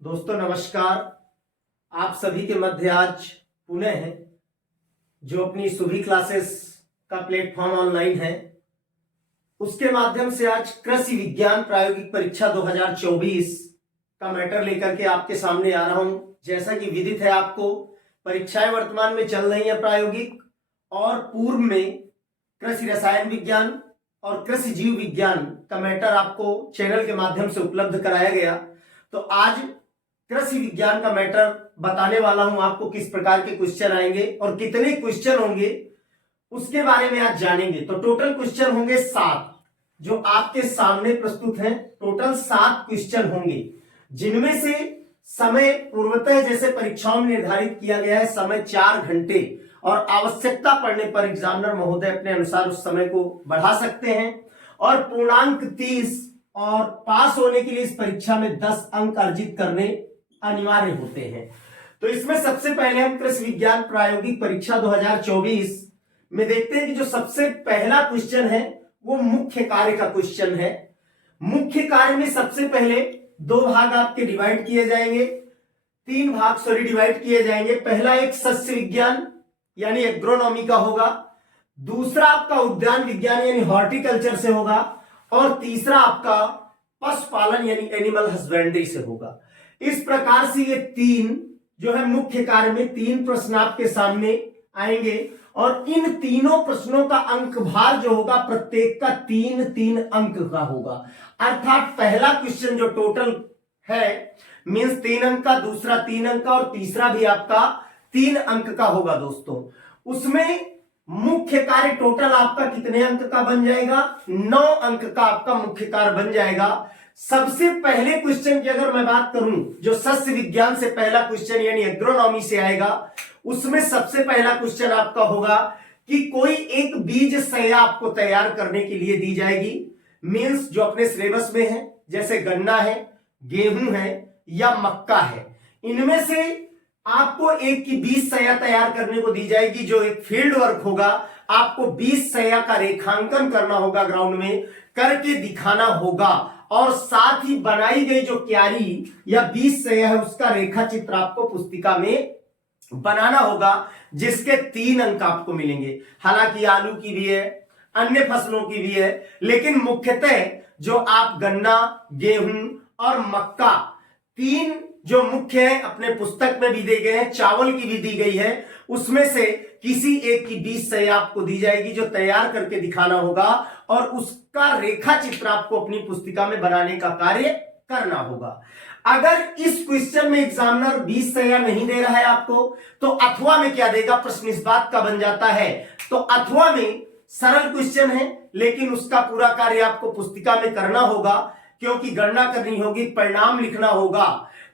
दोस्तों नमस्कार। आप सभी के मध्य आज पुणे है जो अपनी सभी क्लासेस का प्लेटफॉर्म ऑनलाइन है, उसके माध्यम से आज कृषि विज्ञान प्रायोगिक परीक्षा 2024 का मैटर लेकर के आपके सामने आ रहा हूं। जैसा कि विदित है आपको, परीक्षाएं वर्तमान में चल रही हैं प्रायोगिक, और पूर्व में कृषि रसायन विज्ञान और कृषि जीव विज्ञान का मैटर आपको चैनल के माध्यम से उपलब्ध कराया गया। तो आज कृषि विज्ञान का मैटर बताने वाला हूं आपको, किस प्रकार के क्वेश्चन आएंगे और कितने क्वेश्चन होंगे उसके बारे में आज जानेंगे। तो टोटल क्वेश्चन होंगे 7 जो आपके सामने प्रस्तुत हैं। टोटल 7 क्वेश्चन होंगे, जिनमें से समय पूर्वतः जैसे परीक्षाओं में निर्धारित किया गया है समय 4 घंटे, और आवश्यकता पड़ने पर एग्जामिनर महोदय अपने अनुसार उस समय को बढ़ा सकते हैं। और पूर्णांक 30 और पास होने के लिए इस परीक्षा में 10 अंक अर्जित करने अनिवार्य होते हैं। तो इसमें सबसे पहले हम कृषि विज्ञान प्रायोगिक परीक्षा 2024 में देखते हैं कि जो सबसे पहला क्वेश्चन है वो मुख्य कार्य का क्वेश्चन है। मुख्य कार्य में सबसे पहले 2 भाग आपके डिवाइड किए जाएंगे, 3 भाग डिवाइड किए जाएंगे। पहला एक सस्य विज्ञान यानी एग्रोनॉमी का होगा, दूसरा आपका उद्यान विज्ञान यानी हॉर्टिकल्चर से होगा, और तीसरा आपका पशुपालन यानी एनिमल हस्बेंड्री से होगा। इस प्रकार से ये 3 जो है मुख्य कार्य में 3 प्रश्न आपके सामने आएंगे, और इन तीनों प्रश्नों का अंक भार जो होगा प्रत्येक का 3-3 अंक का होगा। अर्थात पहला क्वेश्चन जो टोटल है मींस 3 अंक का, दूसरा 3 अंक का, और तीसरा भी आपका 3 अंक का होगा। दोस्तों उसमें मुख्य कार्य टोटल आपका कितने अंक का बन जाएगा? 9 अंक का आपका मुख्य कार्य बन जाएगा। सबसे पहले क्वेश्चन की अगर मैं बात करूं, जो सस्य विज्ञान से पहला क्वेश्चन यानी एग्रोनॉमी से आएगा, उसमें सबसे पहला क्वेश्चन आपका होगा कि कोई एक बीज सया आपको तैयार करने के लिए दी जाएगी। मींस जो अपने सिलेबस में है, जैसे गन्ना है, गेहूं है या मक्का है, इनमें से आपको एक की 20 सया तैयार करने को दी जाएगी, जो एक फील्ड वर्क होगा। आपको 20 सया का रेखांकन करना होगा, ग्राउंड में करके दिखाना होगा, और साथ ही बनाई गई जो क्यारी या 20 सया है उसका रेखा चित्र आपको पुस्तिका में बनाना होगा, जिसके 3 अंक आपको मिलेंगे। हालांकि आलू की भी है, अन्य फसलों की भी है, लेकिन मुख्यतः जो आप गन्ना, गेहूं और मक्का 3 जो मुख्य है अपने पुस्तक में भी दे गए हैं, चावल की भी दी गई है, उसमें से किसी एक की 20 सया आपको दी जाएगी जो तैयार करके दिखाना होगा, और उसका रेखा चित्र आपको अपनी पुस्तिका में बनाने का कार्य करना होगा। अगर इस क्वेश्चन में एग्जामिनर 20 सया नहीं दे रहा है आपको, तो अथवा में क्या देगा, प्रश्न इस बात का बन जाता है। तो अथवा में सरल क्वेश्चन है, लेकिन उसका पूरा कार्य आपको पुस्तिका में करना होगा, क्योंकि गणना करनी होगी, परिणाम लिखना होगा।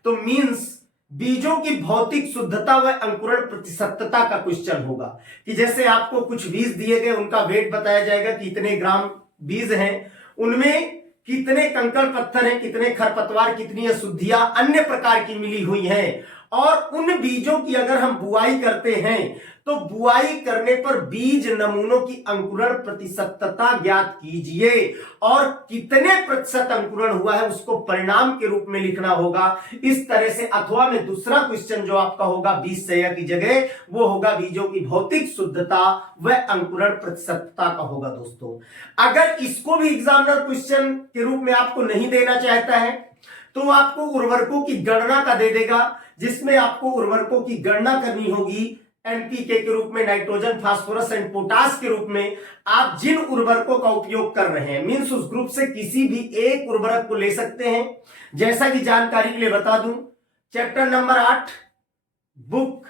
तो मींस बीजों की भौतिक शुद्धता व अंकुरण प्रतिशतता का क्वेश्चन होगा, कि जैसे आपको कुछ बीज दिए गए, उनका वेट बताया जाएगा कि इतने ग्राम बीज हैं, उनमें कितने कंकड़ पत्थर हैं, कितने खरपतवार, कितनी अशुद्धियां अन्य प्रकार की मिली हुई हैं, और उन बीजों की अगर हम बुआई करते हैं तो बुआई करने पर बीज नमूनों की अंकुरण प्रतिशतता ज्ञात कीजिए, और कितने प्रतिशत अंकुरण हुआ है उसको परिणाम के रूप में लिखना होगा। इस तरह से अथवा में दूसरा क्वेश्चन जो आपका होगा 20 सया की जगह, वो होगा बीजों की भौतिक शुद्धता व अंकुरण प्रतिशतता का होगा। दोस्तों अगर इसको भी एग्जामिनर क्वेश्चन के रूप में आपको नहीं देना चाहता है, तो आपको उर्वरकों की गणना का दे देगा, जिसमें आपको उर्वरकों की गणना करनी होगी एनपीके के रूप में, नाइट्रोजन, फास्फोरस एंड पोटास के रूप में। आप जिन उर्वरकों का उपयोग कर रहे हैं मींस उस ग्रुप से किसी भी एक उर्वरक को ले सकते हैं। जैसा कि जानकारी के लिए बता दूं, चैप्टर नंबर 8 बुक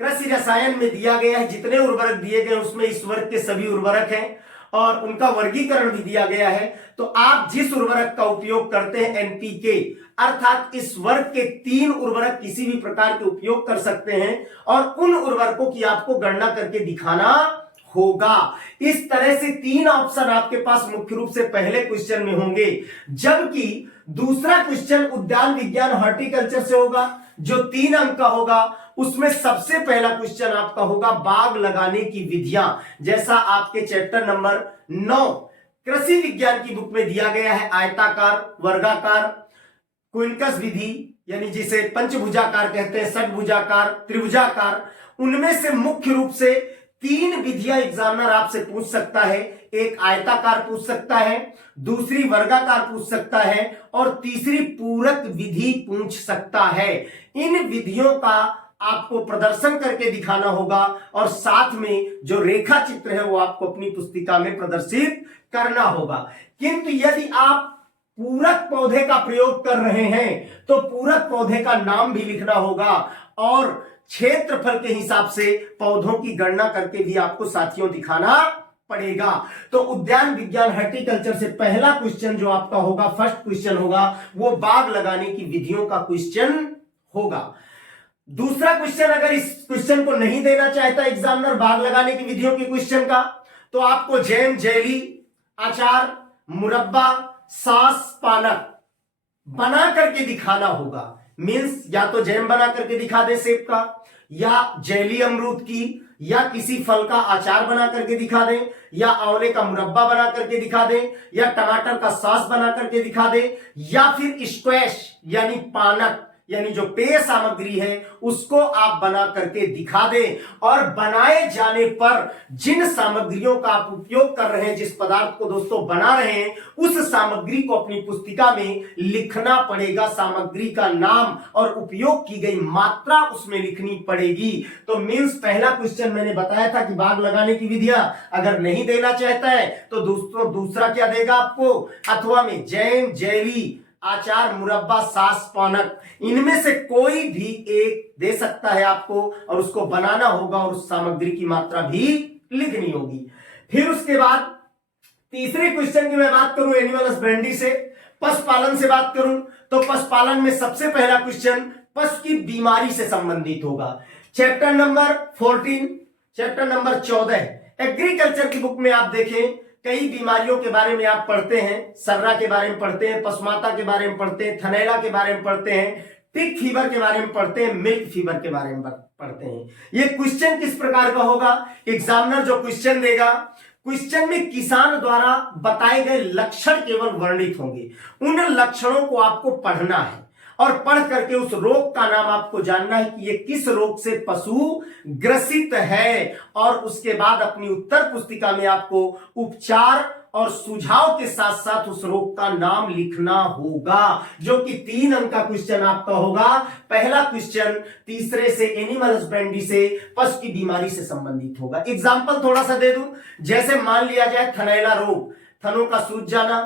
कृषि रसायन में दिया गया है, जितने उर्वरक दिए गए उसमें इस वर्ग के सभी उर्वरक हैं, और उनका वर्गीकरण भी दिया गया है। तो आप जिस उर्वरक का उपयोग करते हैं एनपीके, अर्थात इस वर्ग के 3 उर्वरक किसी भी प्रकार के उपयोग कर सकते हैं, और उन उर्वरकों की आपको गणना करके दिखाना होगा। इस तरह से 3 ऑप्शन आपके पास मुख्य रूप से पहले क्वेश्चन में होंगे, जबकि दूसरा क्वेश्चन उद्यान विज्ञान हॉर्टिकल्चर से होगा, जो 3 अंक का होगा। उसमें सबसे पहला क्वेश्चन आपका होगा बाग लगाने की विधियां, जैसा आपके चैप्टर नंबर 9 कृषि विज्ञान की बुक में दिया गया है, आयताकार, वर्गाकार, क्विंकस विधि, यानी जिसे पंचभुजाकार कहते हैं, षटभुजाकार, त्रिभुजाकार, उनमें से मुख्य रूप से 3 विधियां एग्जामिनर आपसे पूछ सकता है। एक आयताकार पूछ सकता है, दूसरी वर्गाकार पूछ सकता है और तीसरी पूरक विधि पूछ सकता है। इन विधियों का आपको प्रदर्शन करके दिखाना होगा और साथ में जो रेखा चित्र है वो आपको अपनी पुस्तिका में प्रदर्शित करना होगा। किंतु यदि आप पूरक पौधे का प्रयोग कर रहे हैं तो पूरक पौधे का नाम भी लिखना होगा और क्षेत्रफल के हिसाब से पौधों की गणना करके भी आपको साथियों दिखाना पड़ेगा। तो उद्यान विज्ञान हॉर्टिकल्चर से पहला क्वेश्चन जो आपका होगा, फर्स्ट क्वेश्चन होगा, वो बाग लगाने की विधियों का क्वेश्चन होगा। दूसरा क्वेश्चन, अगर इस क्वेश्चन को नहीं देना चाहता एग्जामिनर बाग लगाने की विधियों के क्वेश्चन का, तो आपको जैम, जेली, अचार, मुरब्बा, सास, पानक बना करके दिखाना होगा। मींस या तो जैम बना करके दिखा दे सेब का, या जेली अमरूद की, या किसी फल का अचार बना करके दिखा दें, या आंवले का मुरब्बा बना करके दिखा दें, या टमाटर का सॉस बना करके दिखा दें, या फिर स्क्वैश यानी पानक यानी जो पेय सामग्री है उसको आप बना करके दिखा दें। और बनाए जाने पर जिन सामग्रियों का आप उपयोग कर रहे हैं, जिस पदार्थ को दोस्तों बना रहे हैं, उस सामग्री को अपनी पुस्तिका में लिखना पड़ेगा। सामग्री का नाम और उपयोग की गई मात्रा उसमें लिखनी पड़ेगी। तो मींस पहला क्वेश्चन मैंने बताया था कि बाग लगाने की विधियां अगर नहीं देना चाहता है तो दोस्तों दूसरा क्या देगा आपको, अथवा में जैम, जेली, आचार, मुरब्बा, सास, पानक, इनमें से कोई भी एक दे सकता है आपको और उसको बनाना होगा और उस सामग्री की मात्रा भी लिखनी होगी। फिर उसके बाद तीसरे क्वेश्चन की मैं बात करूं एनिमल हस्बेंड्री से, पशुपालन से बात करूं तो पशुपालन में सबसे पहला क्वेश्चन पशु की बीमारी से संबंधित होगा। Chapter number 14, chapter number 14 agriculture की बुक में आप देखें कई बीमारियों के बारे में आप पढ़ते हैं। सर्रा के बारे में पढ़ते हैं, पशुमाता के बारे में पढ़ते हैं, थनैला के बारे में पढ़ते हैं, टिक फीवर के बारे में पढ़ते हैं, मिल्क फीवर के बारे में पढ़ते हैं। ये क्वेश्चन किस प्रकार का होगा, एग्जामिनर जो क्वेश्चन देगा, क्वेश्चन में किसान द्वारा बताए गए लक्षण केवल वर्णित होंगे। उन लक्षणों को आपको पढ़ना है और पढ़ करके उस रोग का नाम आपको जानना है कि ये किस रोग से पशु ग्रसित है, और उसके बाद अपनी उत्तर पुस्तिका में आपको उपचार और सुझाव के साथ साथ उस रोग का नाम लिखना होगा, जो कि 3 अंक का क्वेश्चन आपका होगा। पहला क्वेश्चन तीसरे से एनिमल हस्बेंड्री से पशु की बीमारी से संबंधित होगा। एग्जाम्पल थोड़ा सा दे दूं, जैसे मान लिया जाए थनैला रोग, थनों का सूज जाना,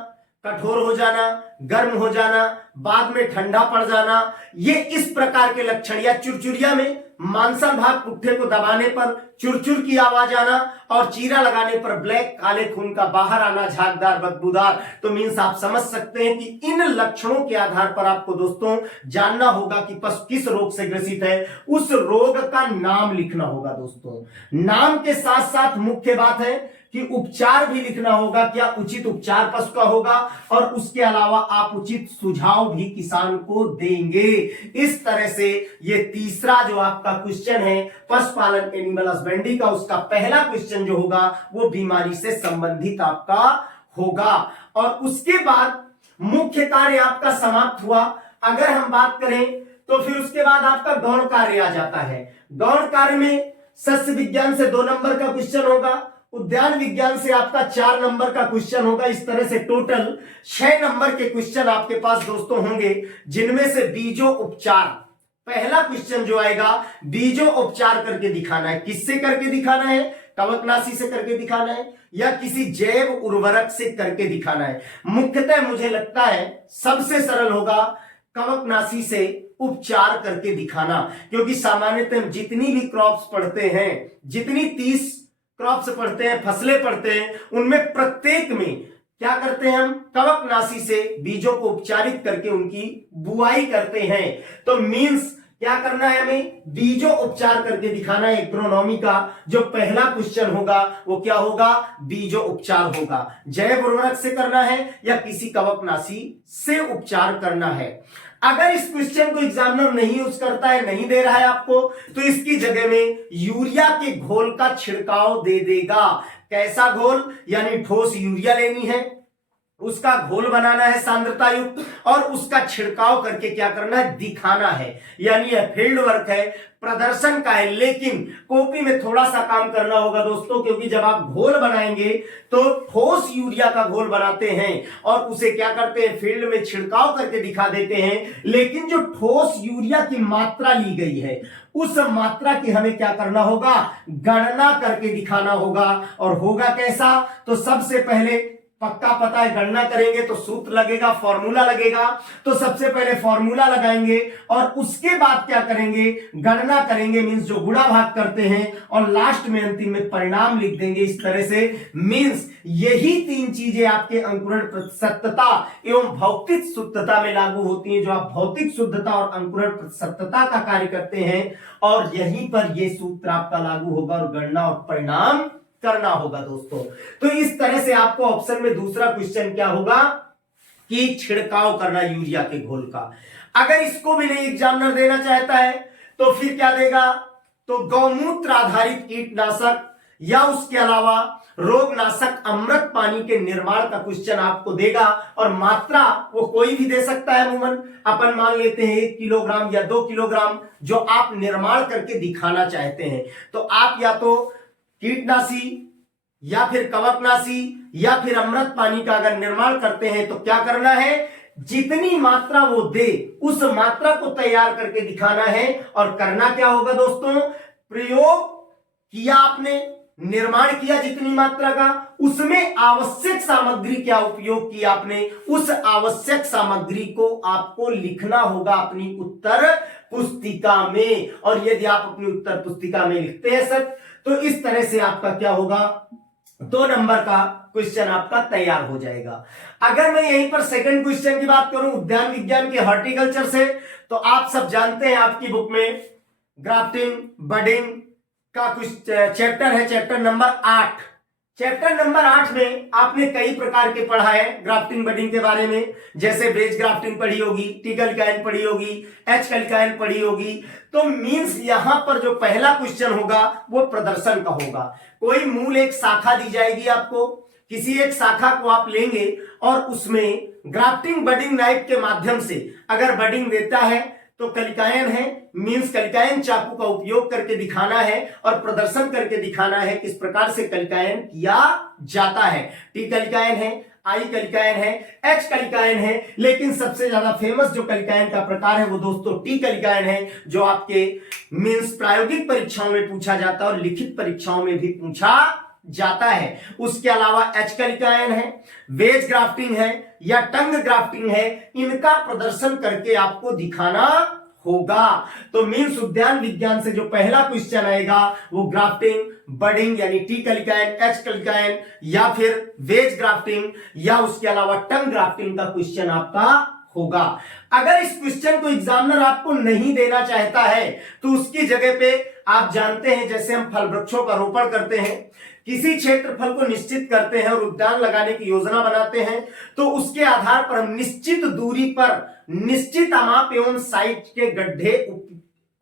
कठोर हो जाना, गर्म हो जाना, बाद में ठंडा पड़ जाना, ये इस प्रकार के लक्षण, या चुरचुरिया में मांसल भाग पुट्ठे को दबाने पर चुरचुर की आवाज आना और चीरा लगाने पर ब्लैक काले खून का बाहर आना, झागदार, बदबूदार। तो मीन्स आप समझ सकते हैं कि इन लक्षणों के आधार पर आपको दोस्तों जानना होगा कि पशु किस रोग से ग्रसित है, उस रोग का नाम लिखना होगा। दोस्तों नाम के साथ साथ मुख्य बात है कि उपचार भी लिखना होगा, क्या उचित उपचार पशु का होगा, और उसके अलावा आप उचित सुझाव भी किसान को देंगे। इस तरह से ये तीसरा जो आपका क्वेश्चन है पशुपालन एनिमल हस्बेंड्री का, उसका पहला क्वेश्चन जो होगा वो बीमारी से संबंधित आपका होगा। और उसके बाद मुख्य कार्य आपका समाप्त हुआ। अगर हम बात करें तो फिर उसके बाद आपका गौण कार्य आ जाता है। गौण कार्य में सस्य विज्ञान से 2 नंबर का क्वेश्चन होगा, उद्यान विज्ञान से आपका 4 नंबर का क्वेश्चन होगा। इस तरह से टोटल 6 नंबर के क्वेश्चन आपके पास दोस्तों होंगे, जिनमें से बीजो उपचार, पहला क्वेश्चन जो आएगा बीजो उपचार करके दिखाना है। किससे करके दिखाना है, कवकनाशी से करके दिखाना है या किसी जैव उर्वरक से करके दिखाना है। मुख्यतः मुझे लगता है सबसे सरल होगा कवकनाशी से उपचार करके दिखाना, क्योंकि सामान्यतः जितनी भी क्रॉप्स पढ़ते हैं, जितनी 30 क्रॉप्स पढ़ते हैं, फसलें पढ़ते हैं, उनमें प्रत्येक में क्या करते हैं हम, कवकनाशी से बीजों को उपचारित करके उनकी बुआई करते हैं। तो मींस क्या करना है, हमें बीजों उपचार करके दिखाना है। एग्रोनॉमी का जो पहला क्वेश्चन होगा वो क्या होगा, बीजों उपचार होगा। जैव उर्वरक से करना है या किसी कवकनाशी से उपचार करना है। अगर इस क्वेश्चन को एग्जामिनर नहीं यूज करता है, नहीं दे रहा है आपको, तो इसकी जगह में यूरिया के घोल का छिड़काव दे देगा। कैसा घोल, यानी ठोस यूरिया लेनी है, उसका घोल बनाना है सांद्रता युक्त, और उसका छिड़काव करके क्या करना है, दिखाना है। यानी यह फील्ड वर्क है, प्रदर्शन का है, लेकिन कॉपी में थोड़ा सा काम करना होगा दोस्तों, क्योंकि जब आप घोल बनाएंगे तो ठोस यूरिया का घोल बनाते हैं और उसे क्या करते हैं, फील्ड में छिड़काव करके दिखा देते हैं। लेकिन जो ठोस यूरिया की मात्रा ली गई है, उस मात्रा की हमें क्या करना होगा, गणना करके दिखाना होगा। और होगा कैसा, तो सबसे पहले पक्का पता है, गणना करेंगे तो सूत्र लगेगा, फॉर्मूला लगेगा। तो सबसे पहले फॉर्मूला लगाएंगे और उसके बाद क्या करेंगे, गणना करेंगे, मींस जो गुणा भाग करते हैं, और लास्ट में अंतिम में परिणाम लिख देंगे इस तरह से। मींस यही तीन चीजें आपके अंकुरण प्रतिशतता एवं भौतिक शुद्धता में लागू होती हैं, जो आप भौतिक शुद्धता और अंकुरण प्रतिशतता का कार्य करते हैं, और यहीं पर यह सूत्र आपका लागू होगा और गणना और परिणाम करना होगा दोस्तों। तो इस तरह से आपको ऑप्शन में दूसरा क्वेश्चन क्या होगा कि छिड़काव करना यूरिया के घोल का। अगर इसको भी नहीं एग्जामिनर देना चाहता है तो फिर क्या देगा, तो गौमूत्र आधारित कीटनाशक या उसके अलावा रोगनाशक अमृत पानी के निर्माण का क्वेश्चन आपको देगा, और मात्रा वो कोई भी दे सकता है। अमूमन अपन मान लेते हैं 1 किलोग्राम या 2 किलोग्राम जो आप निर्माण करके दिखाना चाहते हैं। तो आप या तो कीटनाशी या फिर कवकनाशी या फिर अमृत पानी का अगर निर्माण करते हैं तो क्या करना है, जितनी मात्रा वो दे उस मात्रा को तैयार करके दिखाना है। और करना क्या होगा दोस्तों, प्रयोग किया आपने, निर्माण किया जितनी मात्रा का, उसमें आवश्यक सामग्री क्या उपयोग की आपने, उस आवश्यक सामग्री को आपको लिखना होगा अपनी उत्तर पुस्तिका में। और यदि आप अपनी उत्तर पुस्तिका में लिखते हैं सर, तो इस तरह से आपका क्या होगा, 2 नंबर का क्वेश्चन आपका तैयार हो जाएगा। अगर मैं यहीं पर सेकंड क्वेश्चन की बात करूं उद्यान विज्ञान के हॉर्टिकल्चर से, तो आप सब जानते हैं आपकी बुक में ग्राफ्टिंग बडिंग का कुछ चैप्टर है, चैप्टर नंबर 8। चैप्टर नंबर 8 में आपने कई प्रकार के पढ़ा है ग्राफ्टिंग बडिंग के बारे में, जैसे बेज ग्राफ्टिंग पढ़ी होगी, टी कलिकायन पढ़ी होगी, एच कलिकायन पढ़ी होगी। तो मींस यहां पर जो पहला क्वेश्चन होगा वो प्रदर्शन का होगा। कोई मूल एक शाखा दी जाएगी आपको, किसी एक शाखा को आप लेंगे और उसमें ग्राफ्टिंग बडिंग नाइफ के माध्यम से अगर बडिंग देता है तो कलिकायन है, मींस कलिकायन चाकू का उपयोग करके दिखाना है और प्रदर्शन करके दिखाना है किस प्रकार से कलिकायन किया जाता है। टी कलिकायन है, आई कलिकायन है, एच कलिकायन है, लेकिन सबसे ज्यादा फेमस जो कलिकायन का प्रकार है वो दोस्तों टी कलिकायन है, जो आपके मींस प्रायोगिक परीक्षाओं में पूछा जाता है और लिखित परीक्षाओं में भी पूछा जाता है। उसके अलावा एच कलिकायन है, वेज ग्राफ्टिंग है या टंग ग्राफ्टिंग है, इनका प्रदर्शन करके आपको दिखाना होगा। तो मींस उद्यान विज्ञान से जो पहला क्वेश्चन आएगा वो ग्राफ्टिंग बडिंग यानी टी कलिकायन, एच कलिकायन या फिर वेज ग्राफ्टिंग या उसके अलावा टंग ग्राफ्टिंग का क्वेश्चन आपका होगा। अगर इस क्वेश्चन को एग्जामिनर आपको नहीं देना चाहता है तो उसकी जगह पे आप जानते हैं जैसे हम फल वृक्षों का रोपण करते हैं, किसी क्षेत्रफल को निश्चित करते हैं और उद्यान लगाने की योजना बनाते हैं, तो उसके आधार पर हम निश्चित दूरी पर निश्चित अमाप एवं साइज के गड्ढे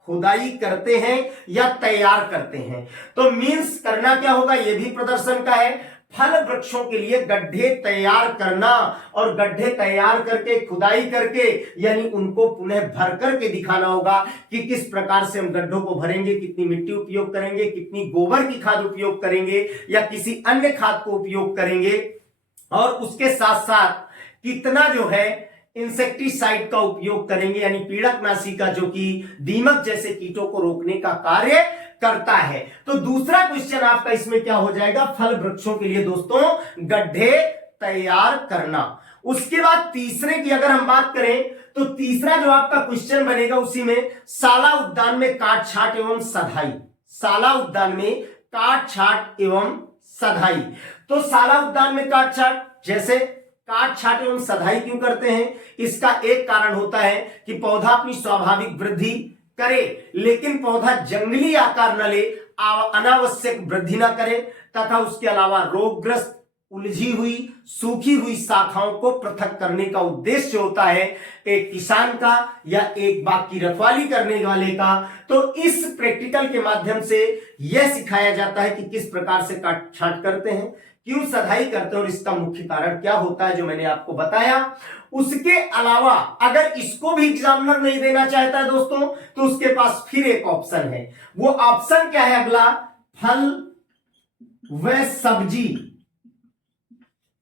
खुदाई करते हैं या तैयार करते हैं। तो मींस करना क्या होगा, यह भी प्रदर्शन का है, फल वृक्षों के लिए गड्ढे तैयार करना और गड्ढे तैयार करके खुदाई करके यानी उनको पुनः भर करके दिखाना होगा कि किस प्रकार से हम गड्ढों को भरेंगे, कितनी मिट्टी उपयोग करेंगे, कितनी गोबर की खाद उपयोग करेंगे या किसी अन्य खाद को उपयोग करेंगे, और उसके साथ साथ कितना जो है इंसेक्टिसाइड का उपयोग करेंगे यानी पीड़कनाशी का, जो कि दीमक जैसे कीटों को रोकने का कार्य करता है। तो दूसरा क्वेश्चन आपका इसमें क्या हो जाएगा, फल वृक्षों के लिए दोस्तों गड्ढे तैयार करना। उसके बाद तीसरे की अगर हम बात करें तो तीसरा जो आपका क्वेश्चन बनेगा उसी में शाला उद्यान में काट छांट एवं सधाई। शाला उद्यान में काट छांट एवं सधाई। तो शाला उद्यान में काट छांट, जैसे काट छांट एवं सधाई क्यों करते हैं, इसका एक कारण होता है कि पौधा अपनी स्वाभाविक वृद्धि करे लेकिन पौधा जंगली आकार न ले, अनावश्यक वृद्धि न करे तथा उसके अलावा रोगग्रस्त, उलझी हुई, सूखी हुई शाखाओं को पृथक करने का उद्देश्य होता है एक किसान का या एक बाग की रखवाली करने वाले का। तो इस प्रैक्टिकल के माध्यम से यह सिखाया जाता है कि किस प्रकार से काट छांट करते हैं, क्यों सधाई करते हैं और इसका मुख्य कारण क्या होता है जो मैंने आपको बताया। उसके अलावा अगर इसको भी एग्जामिनर नहीं देना चाहता है दोस्तों, तो उसके पास फिर एक ऑप्शन है। वो ऑप्शन क्या है अगला, फल व सब्जी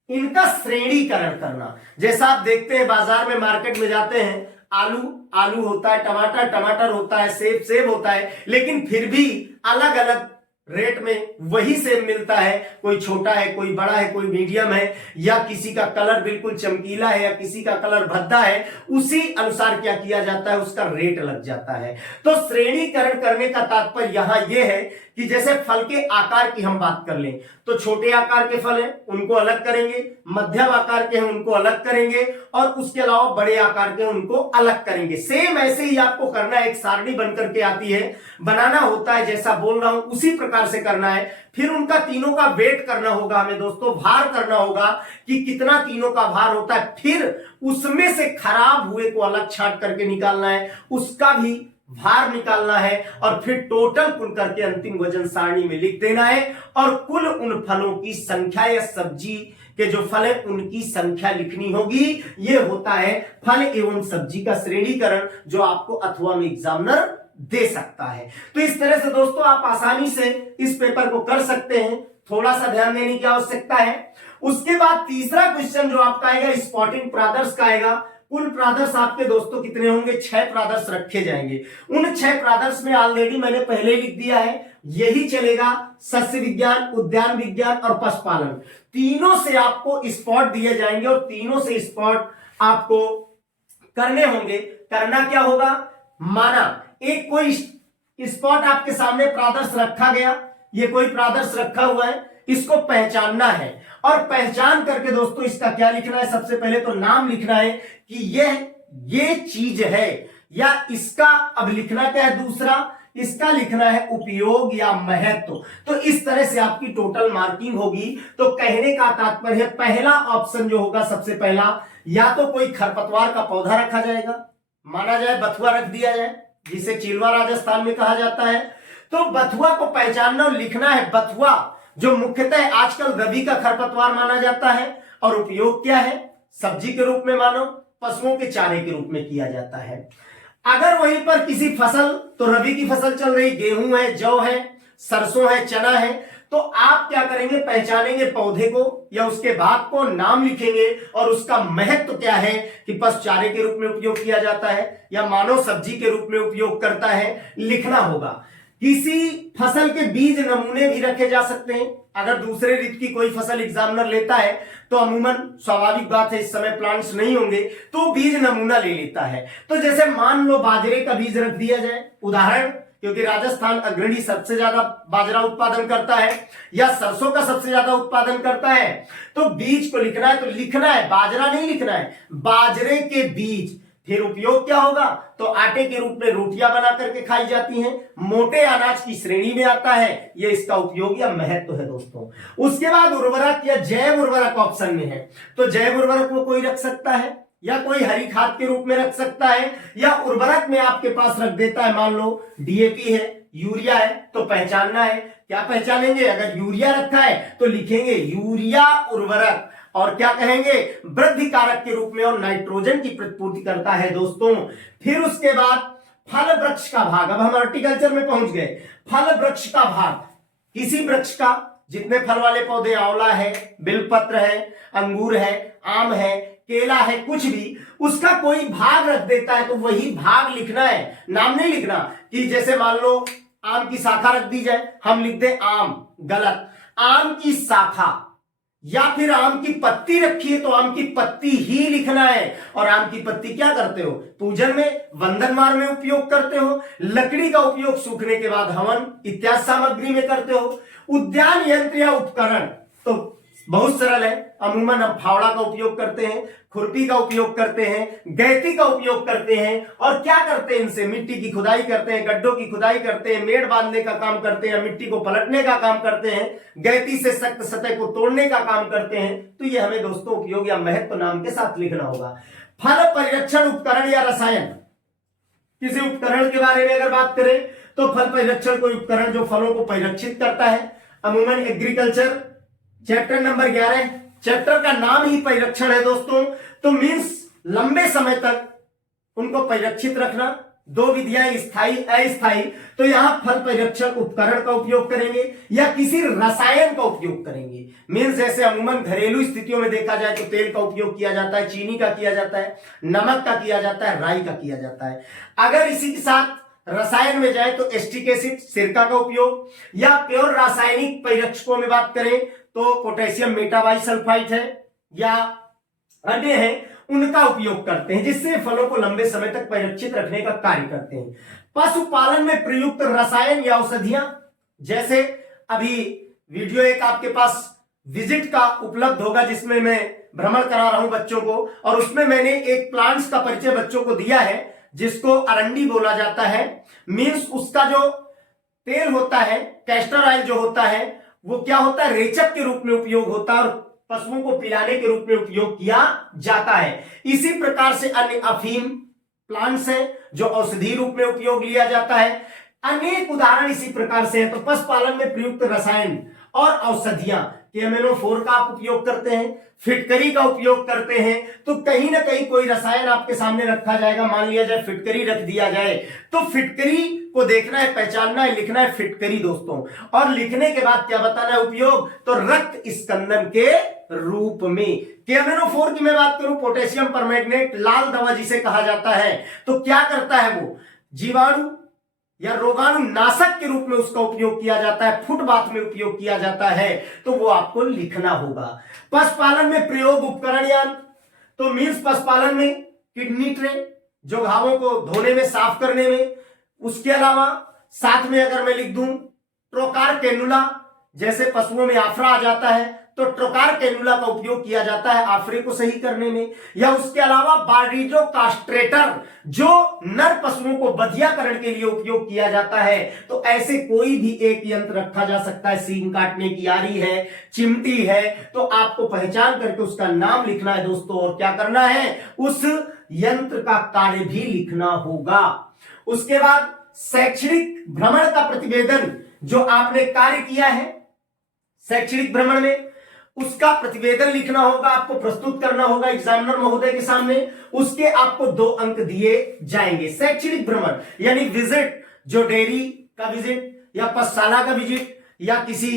इनका श्रेणीकरण करना। जैसा आप देखते हैं बाजार में, मार्केट में जाते हैं, आलू आलू होता है, टमाटर टमाटर होता है, सेब सेब होता है, लेकिन फिर भी अलग अलग रेट में वही सेब मिलता है। कोई छोटा है, कोई बड़ा है, कोई मीडियम है, या किसी का कलर बिल्कुल चमकीला है या किसी का कलर भद्दा है। उसी अनुसार क्या किया जाता है, उसका रेट लग जाता है। तो श्रेणीकरण करने का तात्पर्य यहां यह है कि जैसे फल के आकार की हम बात कर लें तो छोटे आकार के फल हैं उनको अलग करेंगे, मध्यम आकार के हैं उनको अलग करेंगे, और उसके अलावा बड़े आकार के उनको अलग करेंगे। सेम ऐसे ही आपको करना है, एक सारणी बनकर के आती है, बनाना होता है, जैसा बोल रहा हूं उसी प्रकार से करना है। फिर उनका तीनों का वेट करना होगा हमें दोस्तों, भार करना होगा कि कितना तीनों का भार होता है। फिर उसमें से खराब हुए को अलग छांट करके निकालना है, उसका भी भार निकालना है, और फिर टोटल कुल करके अंतिम वजन सारणी में लिख देना है। और कुल उन फलों की संख्या या सब्जी के जो फल है उनकी संख्या लिखनी होगी। यह होता है फल एवं सब्जी का श्रेणीकरण, जो आपको अथवा में एग्जामिनर दे सकता है। तो इस तरह से दोस्तों आप आसानी से इस पेपर को कर सकते हैं, थोड़ा सा ध्यान देने की आवश्यकता है। उसके बाद तीसरा क्वेश्चन जो आपका आएगा स्पॉटिंग प्रादर्श का आएगा। कुल प्रादर्श आपके दोस्तों कितने होंगे, 6 प्रादर्श रखे जाएंगे। उन 6 प्रादर्श में ऑलरेडी मैंने पहले लिख दिया है, यही चलेगा। सस्य विज्ञान, उद्यान विज्ञान और पशुपालन, तीनों से आपको स्पॉट दिए जाएंगे और तीनों से स्पॉट आपको करने होंगे। करना क्या होगा, माना एक कोई स्पॉट आपके सामने प्रादर्श रखा गया, ये कोई प्रादर्श रखा हुआ है, इसको पहचानना है। और पहचान करके दोस्तों इसका क्या लिखना है, सबसे पहले तो नाम लिखना है कि ये चीज है, या इसका अब लिखना क्या है, दूसरा इसका लिखना है उपयोग या महत्व। तो इस तरह से आपकी टोटल मार्किंग होगी। तो कहने का तात्पर्य है पहला ऑप्शन जो होगा सबसे पहला, या तो कोई खरपतवार का पौधा रखा जाएगा, माना जाए बथुआ रख दिया जाए, जिसे चिलवा राजस्थान में कहा जाता है। तो बथुआ को पहचानना और लिखना है। बथुआ जो मुख्यतः आजकल रबी का खरपतवार माना जाता है, और उपयोग क्या है, सब्जी के रूप में मानो, पशुओं के चारे के रूप में किया जाता है। अगर वहीं पर किसी फसल, तो रबी की फसल चल रही, गेहूं है, जौ है, सरसों है, चना है, तो आप क्या करेंगे, पहचानेंगे पौधे को या उसके भाग को, नाम लिखेंगे, और उसका महत्व क्या है कि पशु चारे के रूप में उपयोग किया जाता है या मानव सब्जी के रूप में उपयोग करता है, लिखना होगा। किसी फसल के बीज नमूने भी रखे जा सकते हैं। अगर दूसरे ऋतु की कोई फसल एग्जामिनर लेता है तो अमूमन स्वाभाविक बात है इस समय प्लांट्स नहीं होंगे, तो बीज नमूना ले लेता है। तो जैसे मान लो बाजरे का बीज रख दिया जाए, उदाहरण, क्योंकि राजस्थान अग्रणी सबसे ज्यादा बाजरा उत्पादन करता है या सरसों का सबसे ज्यादा उत्पादन करता है, तो बीज को लिखना है, तो लिखना है बाजरा नहीं लिखना है, बाजरे के बीज। फिर उपयोग क्या होगा, तो आटे के रूप में रोटियां बना करके खाई जाती हैं, मोटे अनाज की श्रेणी में आता है, ये इसका उपयोग या महत्व है दोस्तों। उसके बाद उर्वरक या जैव उर्वरक ऑप्शन में है, तो जैव उर्वरक को कोई रख सकता है या कोई हरी खाद के रूप में रख सकता है, या उर्वरक में आपके पास रख देता है, मान लो डीएपी है, यूरिया है, तो पहचानना है। क्या पहचानेंगे, अगर यूरिया रखा है तो लिखेंगे यूरिया उर्वरक, और क्या कहेंगे, वृद्धि कारक के रूप में, और नाइट्रोजन की प्रतिपूर्ति करता है दोस्तों। फिर उसके बाद फल वृक्ष का भाग, अब हम हॉर्टिकल्चर में पहुंच गए। फल वृक्ष का भाग, किसी वृक्ष का, जितने फल वाले पौधे, आंवला है, बिलपत्र है, अंगूर है, आम है, केला है, कुछ भी, उसका कोई भाग रख देता है तो वही भाग लिखना है, नाम नहीं लिखना। कि जैसे मान लो आम की शाखा रख दी जाए, हम लिख दे आम, गलत, आम की शाखा, या फिर आम की पत्ती रखी है तो आम की पत्ती ही लिखना है। और आम की पत्ती क्या करते हो, पूजन में, वंदनवार में उपयोग करते हो, लकड़ी का उपयोग सूखने के बाद हवन इत्यादि सामग्री में करते हो। उद्यान यंत्र या उपकरण तो बहुत सरल है, अमूमन हम फावड़ा का उपयोग करते हैं, खुरपी का उपयोग करते हैं, गैती का उपयोग करते हैं, और क्या करते हैं, इनसे मिट्टी की खुदाई करते हैं, गड्ढों की खुदाई करते हैं, मेड़ बांधने का काम करते हैं, मिट्टी को पलटने का काम करते हैं, गैती से सख्त सतह को तोड़ने का काम करते हैं। तो ये हमें दोस्तों उपयोग या महत्व नाम के साथ लिखना होगा। फल परिरक्षण उपकरण या रसायन, किसी उपकरण के बारे में अगर बात करें तो फल परिरक्षण कोई उपकरण जो फलों को परिरक्षित करता है, अमूमन एग्रीकल्चर चैप्टर नंबर 11, चैप्टर का नाम ही परिरक्षण है दोस्तों। तो मीन्स लंबे समय तक उनको परिरक्षित रखना। दो विधियां, स्थायी अस्थायी। तो यहां फल परिरक्षण उपकरण का उपयोग करेंगे या किसी रसायन का उपयोग करेंगे। मीन्स जैसे अमूमन घरेलू स्थितियों में देखा जाए तो तेल का उपयोग किया जाता है, चीनी का किया जाता है, नमक का किया जाता है, राई का किया जाता है। अगर इसी के साथ रसायन में जाए तो एस्टिक एसिड, सिरका का उपयोग, या प्योर रासायनिक परिरक्षकों में बात करें तो पोटेशियम मेटाबाइसल्फाइड है या अन्य है, उनका उपयोग करते हैं, जिससे फलों को लंबे समय तक परिरक्षित रखने का कार्य करते हैं। पशुपालन में प्रयुक्त रसायन या औषधियां, जैसे अभी वीडियो एक आपके पास विजिट का उपलब्ध होगा जिसमें मैं भ्रमण करा रहा हूं बच्चों को, और उसमें मैंने एक प्लांट्स का परिचय बच्चों को दिया है जिसको अरंडी बोला जाता है। मीन्स उसका जो तेल होता है, कैस्टर ऑयल जो होता है, वो क्या होता है, रेचक के रूप में उपयोग होता है और पशुओं को पिलाने के रूप में उपयोग किया जाता है। इसी प्रकार से अन्य अफीम प्लांट्स हैं जो औषधि रूप में उपयोग लिया जाता है। अनेक उदाहरण इसी प्रकार से है। तो पशुपालन में प्रयुक्त रसायन और औषधियां, केमेनोफोर का आप उपयोग करते हैं, फिटकरी का उपयोग करते हैं। तो कहीं ना कहीं कोई रसायन आपके सामने रखा जाएगा, मान लिया जाए फिटकरी रख दिया जाए, तो फिटकरी को देखना है, पहचानना है, लिखना है फिटकरी दोस्तों। और लिखने के बाद क्या बताना है उपयोग, तो रक्त स्कंदन के रूप में। केमेनोफोर की मैं बात करूं, पोटेशियम परमैंगनेट, लाल दवा जिसे कहा जाता है, तो क्या करता है वो, जीवाणु या रोगाणु नाशक के रूप में उसका उपयोग किया जाता है, फुटबाथ में उपयोग किया जाता है, तो वो आपको लिखना होगा। पशुपालन में प्रयोग उपकरण यंत्र, तो मीन्स पशुपालन में किडनी ट्रे जो घावों को धोने में, साफ करने में, उसके अलावा साथ में अगर मैं लिख दूं ट्रोकार कैनुला, जैसे पशुओं में आफरा आ जाता है तो ट्रोकार कैनुला का उपयोग किया जाता है आफरे को सही करने में, या उसके अलावा बार्डिजो कास्ट्रेटर जो नर पशुओं को बधियाकरण के लिए उपयोग किया जाता है। तो ऐसे कोई भी एक यंत्र रखा जा सकता है, सींग काटने की आरी है, चिमटी है, तो आपको पहचान करके उसका नाम लिखना है दोस्तों, और क्या करना है, उस यंत्र का कार्य भी लिखना होगा। उसके बाद शैक्षणिक भ्रमण का प्रतिवेदन, जो आपने कार्य किया है शैक्षणिक भ्रमण में, उसका प्रतिवेदन लिखना होगा, आपको प्रस्तुत करना होगा एग्जामिनर महोदय के सामने। उसके आपको 2 अंक दिए जाएंगे। शैक्षणिक भ्रमण यानी विजिट, जो डेयरी का विजिट या पशुशाला का विजिट या किसी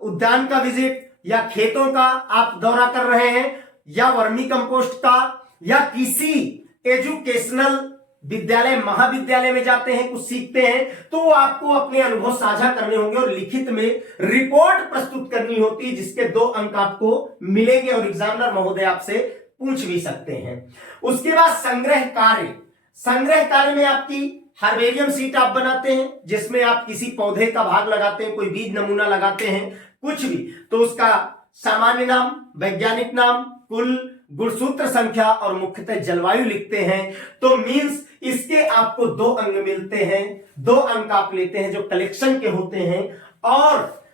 उद्यान का विजिट या खेतों का आप दौरा कर रहे हैं या वर्मी कंपोस्ट का या किसी एजुकेशनल विद्यालय महाविद्यालय में जाते हैं, कुछ सीखते हैं, तो वो आपको अपने अनुभव साझा करने होंगे और लिखित में रिपोर्ट प्रस्तुत करनी होती है, जिसके 2 अंक आपको मिलेंगे और एग्जामिनर महोदय आपसे पूछ भी सकते हैं। उसके बाद संग्रह कार्य, संग्रह कार्य में आपकी हार्बेरियम सीट आप बनाते हैं जिसमें आप किसी पौधे का भाग लगाते हैं, कोई बीज नमूना लगाते हैं, कुछ भी, तो उसका सामान्य नाम, वैज्ञानिक नाम, कुल गुणसूत्र संख्या और मुख्यतः जलवायु लिखते हैं। तो मींस इसके आपको 2 अंक मिलते हैं, 2 अंक आप लेते हैं जो कलेक्शन के होते हैं। और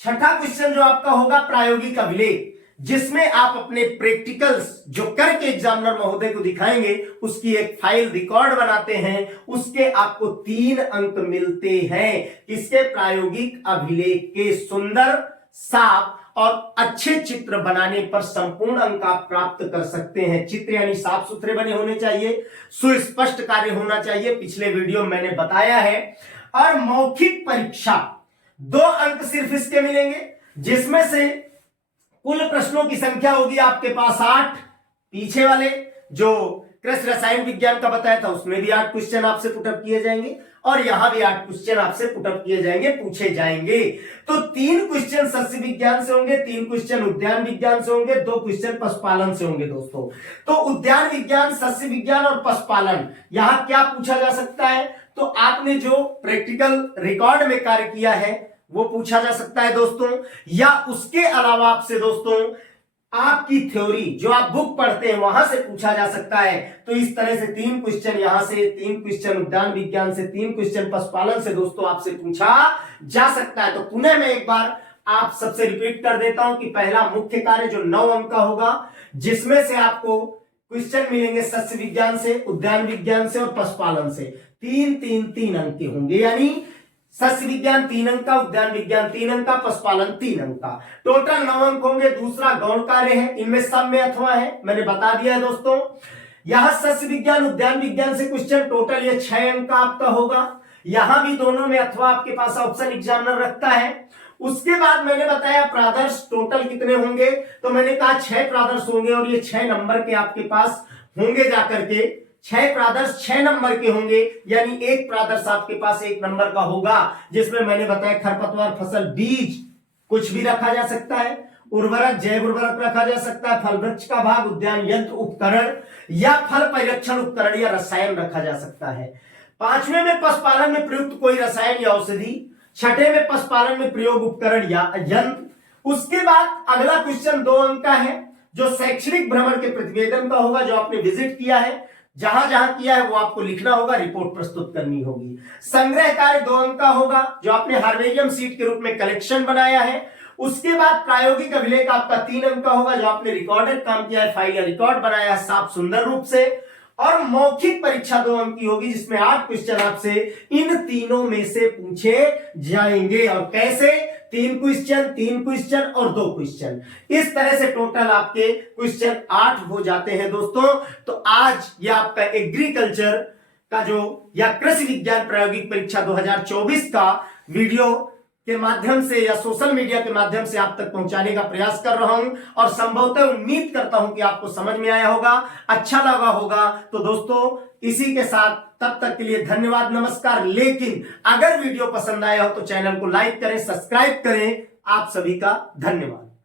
छठा क्वेश्चन जो आपका होगा प्रायोगिक अभिलेख, जिसमें आप अपने प्रैक्टिकल्स जो करके एग्जामिनर महोदय को दिखाएंगे उसकी एक फाइल रिकॉर्ड बनाते हैं, उसके आपको 3 अंक मिलते हैं। इसके प्रायोगिक अभिलेख के सुंदर, साफ और अच्छे चित्र बनाने पर संपूर्ण अंक आप प्राप्त कर सकते हैं। चित्र यानी साफ सुथरे बने होने चाहिए, सुस्पष्ट कार्य होना चाहिए, पिछले वीडियो में मैंने बताया है। और मौखिक परीक्षा 2 अंक सिर्फ इसके मिलेंगे, जिसमें से कुल प्रश्नों की संख्या होगी आपके पास 8। पीछे वाले जो कृषि रसायन विज्ञान का बताया था उसमें भी 8 क्वेश्चन आपसे पुटअप किए जाएंगे और यहां भी 8 क्वेश्चन आपसे पुटअप किए जाएंगे, पूछे जाएंगे। तो 3 क्वेश्चन सस्य विज्ञान से होंगे, 3 क्वेश्चन उद्यान विज्ञान से होंगे, 2 क्वेश्चन पशुपालन से होंगे दोस्तों। तो उद्यान विज्ञान, सस्य विज्ञान और पशुपालन, यहां क्या पूछा जा सकता है, तो आपने जो प्रैक्टिकल रिकॉर्ड में कार्य किया है वो पूछा जा सकता है दोस्तों, या उसके अलावा आपसे दोस्तों आपकी थ्योरी जो आप बुक पढ़ते हैं वहां से पूछा जा सकता है। तो इस तरह से 3 क्वेश्चन यहां से, 3 क्वेश्चन उद्यान विज्ञान से, 3 क्वेश्चन पशुपालन से दोस्तों आपसे पूछा जा सकता है। तो पुनः मैं एक बार आप सबसे रिपीट कर देता हूं कि पहला मुख्य कार्य जो 9 अंक का होगा, जिसमें से आपको क्वेश्चन मिलेंगे सस्य विज्ञान से, उद्यान विज्ञान से और पशुपालन से, 3 अंक के होंगे। यानी सस्य विज्ञान 3 अंक का, उद्यान विज्ञान 3 अंक का, पशुपालन 3 अंक का, टोटल 9 अंक होंगे। दूसरा गौण कार्य है, इनमें सब में अथवा है, मैंने बता दिया है दोस्तों। यहां सस्य विज्ञान उद्यान विज्ञान से क्वेश्चन टोटल ये 6 अंक का आपका होगा। यहां भी दोनों में अथवा आपके पास ऑप्शन एग्जामिनर रखता है। उसके बाद मैंने बताया प्रादर्श टोटल कितने होंगे, तो मैंने कहा 6 प्रादर्श होंगे और ये 6 नंबर के आपके पास होंगे जाकर के। 6 प्रादर्श 6 नंबर के होंगे, यानी एक प्रादर्श आपके पास 1 नंबर का होगा, जिसमें मैंने बताया खरपतवार, फसल, बीज कुछ भी रखा जा सकता है, उर्वरक, जैव उर्वरक रखा जा सकता है, फल वृक्ष का भाग, उद्यान यंत्र उपकरण या फल परिरक्षण उपकरण या रसायन रखा जा सकता है। 5वें में पशुपालन में प्रयुक्त कोई रसायन या औषधि, 6ठे में पशुपालन में प्रयोग उपकरण या यंत्र। उसके बाद अगला क्वेश्चन 2 अंक का है, जो शैक्षणिक भ्रमण के प्रतिवेदन का होगा, जो आपने विजिट किया है, जहां जहां किया है वो आपको लिखना होगा, रिपोर्ट प्रस्तुत करनी होगी। संग्रह कार्य 2 अंक का होगा, जो आपने हार्वेरियम सीट के रूप में कलेक्शन बनाया है। उसके बाद प्रायोगिक अभिलेख आपका 3 अंक का होगा, जो आपने रिकॉर्डेड काम किया है, फाइल या रिकॉर्ड बनाया है साफ सुंदर रूप से। और मौखिक परीक्षा 2 अंक की होगी, जिसमें 8 क्वेश्चन आपसे इन तीनों में से पूछे जाएंगे। और कैसे? 3 क्वेश्चन और 2 क्वेश्चन, इस तरह से टोटल आपके क्वेश्चन 8 हो जाते हैं दोस्तों। तो आज ये आपका एग्रीकल्चर का जो या कृषि विज्ञान प्रायोगिक परीक्षा 2024 का वीडियो के माध्यम से या सोशल मीडिया के माध्यम से आप तक पहुंचाने का प्रयास कर रहा हूं, और संभवतः उम्मीद करता हूं कि आपको समझ में आया होगा, अच्छा लगा होगा। तो दोस्तों इसी के साथ तब तक के लिए धन्यवाद, नमस्कार। लेकिन अगर वीडियो पसंद आया हो तो चैनल को लाइक करें, सब्सक्राइब करें। आप सभी का धन्यवाद।